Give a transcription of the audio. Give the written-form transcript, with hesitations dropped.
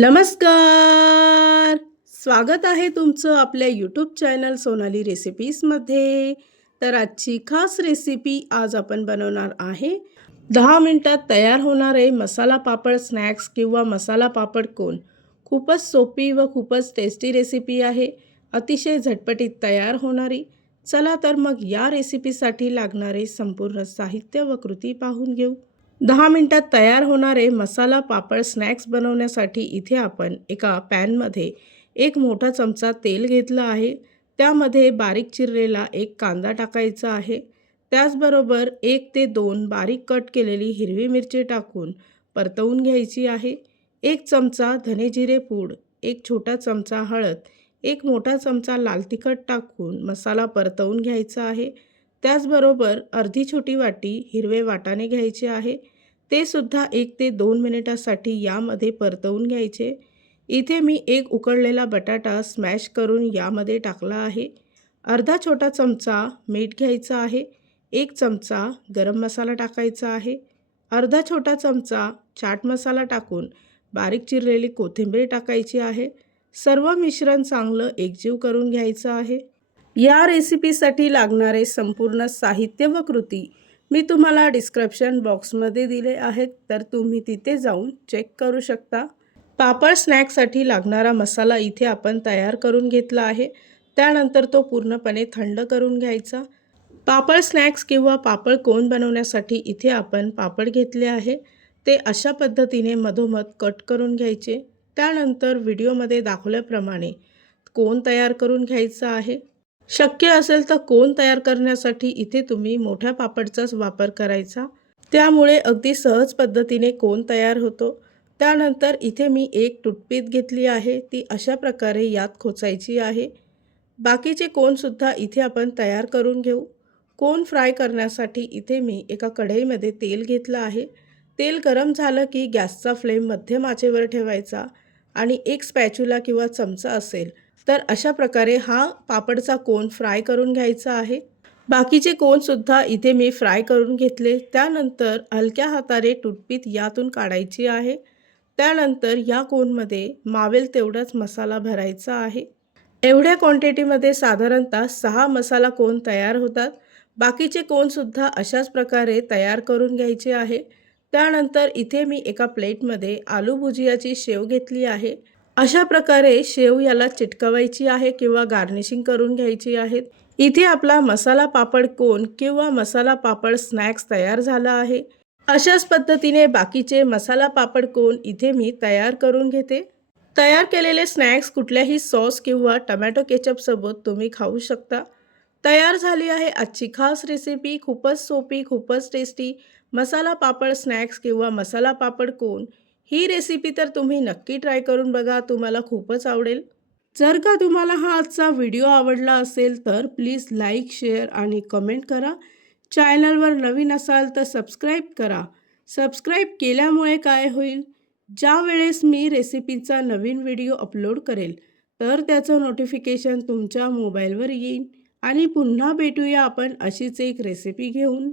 नमस्कार. स्वागत आहे तुमचं आपल्या यूट्यूब चॅनल सोनाली रेसिपीजमध्ये. तर आजची खास रेसिपी आज आपण बनवणार आहे 10 मिनिटात तयार होणारे मसाला पापड स्नॅक्स किंवा मसाला पापड कोन. खूपच सोपी व खूपच टेस्टी रेसिपी आहे. अतिशय झटपटीत तयार होणारी. चला तर मग या रेसिपीसाठी लागणारे संपूर्ण साहित्य व कृती पाहून घेऊ. 10 मिनिटात तयार होणारे मसाला पापड स्नॅक्स बनवण्यासाठी इथे आपण एका पॅनमध्ये एक मोठा चमचा तेल घेतलं आहे. त्यामध्ये बारीक चिरलेला एक कांदा टाकायचा आहे. त्याचबरोबर 1 ते 2 बारीक कट केलेली हिरवी मिरची टाकून परतवून घ्यायची आहे. 1 चमचा धने जिरे पूड, 1 छोटा चमचा हळद, 1 मोठा चमचा लाल तिखट टाकून मसाला परतवून घ्यायचा आहे. त्याचबरोबर अर्धी छोटी वाटी हिरवे वाटाणे घ्यायचे आहे. ते सुद्धा 1 ते 2 मिनिटासाठी यामध्ये परतवून घ्यायचे. इथे मी एक उकडलेला बटाटा स्मॅश करून यामध्ये टाकला आहे. अर्धा छोटा चमचा मीठ घ्यायचा आहे. 1 चमचा गरम मसाला टाकायचा आहे. अर्धा छोटा चमचा चाट मसाला टाकून बारीक चिरलेली कोथिंबीर टाकायची आहे. सर्व मिश्रण चांगलं एकजीव करून घ्यायचं आहे. या रेसिपीसाठी लागणारे संपूर्ण साहित्य व कृती मी तुम्हाला डिस्क्रिप्शन बॉक्समध्ये दिले आहेत, तर तुम्ही तिथे जाऊन चेक करू शकता. पापड स्नॅक्ससाठी लागणारा मसाला इथे आपण तयार करून घेतला आहे. त्यानंतर तो पूर्णपणे थंड करून घ्यायचा. पापड स्नॅक्स किंवा पापड कोन बनवण्यासाठी इथे आपण पापड घेतले आहे. ते अशा पद्धतीने मधोमध कट करून घ्यायचे. त्यानंतर व्हिडिओमध्ये दाखवल्याप्रमाणे कोन तयार करून घ्यायचा आहे. शक्य असेल तर कोन तयार करण्यासाठी इथे तुम्ही मोठ्या पापडचाच वापर करायचा. त्यामुळे अगदी सहज पद्धतीने कोन तयार होतो. त्यानंतर इथे मी एक टूथपिक घेतली आहे. ती अशा प्रकारे यात खोचायची आहे. बाकीचे कोनसुद्धा इथे आपण तयार करून घेऊ. कोन फ्राय करण्यासाठी इथे मी एका कढईमध्ये तेल घेतलं आहे. तेल गरम झालं की गॅसचा फ्लेम मध्यम आचेवर ठेवायचा आणि एक स्पॅच्युला किंवा चमचा असेल तर अशा प्रकारे हा पापडचा कोन फ्राय करून घ्यायचा आहे. बाकीचे कोनसुद्धा इथे मी फ्राय करून घेतले. त्यानंतर हलक्या हाताने टूथपिक यातून काढायची आहे. त्यानंतर या कोनमध्ये मावेल तेवढाच मसाला भरायचा आहे. एवढ्या क्वांटिटीमध्ये साधारणतः 6 मसाला कोन तयार होतात. बाकीचे कोनसुद्धा अशाच प्रकारे तयार करून घ्यायचे आहे. त्यानंतर इथे मी एका प्लेटमध्ये आलू भुजियाची शेव घेतली आहे. अशा प्रकारे शेव याला चिटकवायची आहे किंवा गार्निशिंग करून घ्यायची आहे. इथे आपला मसाला पापड कोन किंवा मसाला पापड स्नॅक्स तयार झाला आहे. अशाच पद्धतीने बाकीचे मसाला पापड कोन इथे मी तयार करून घेते. तयार केलेले स्नॅक्स कुठल्याही सॉस किंवा टमॅटो केचपसोबत तुम्ही खाऊ शकता. तयार झाली आहे आजची खास रेसिपी. खूपच सोपी, खूपच टेस्टी मसाला पापड स्नॅक्स किंवा मसाला पापड कोन. ही रेसिपी तर तुम्ही नक्की ट्राय करून बघा. तुम्हाला खूपच आवडेल. जर का तुम्हाला हा आजचा व्हिडिओ आवडला असेल तर प्लीज लाईक, शेअर आणि कमेंट करा. चॅनलवर नवीन असाल तर सबस्क्राईब करा. सबस्क्राईब केल्यामुळे काय होईल, ज्या वेळेस मी रेसिपीचा नवीन व्हिडिओ अपलोड करेल तर त्याचं नोटिफिकेशन तुमच्या मोबाईलवर येईल. आणि पुन्हा भेटूया आपण अशीच एक रेसिपी घेऊन.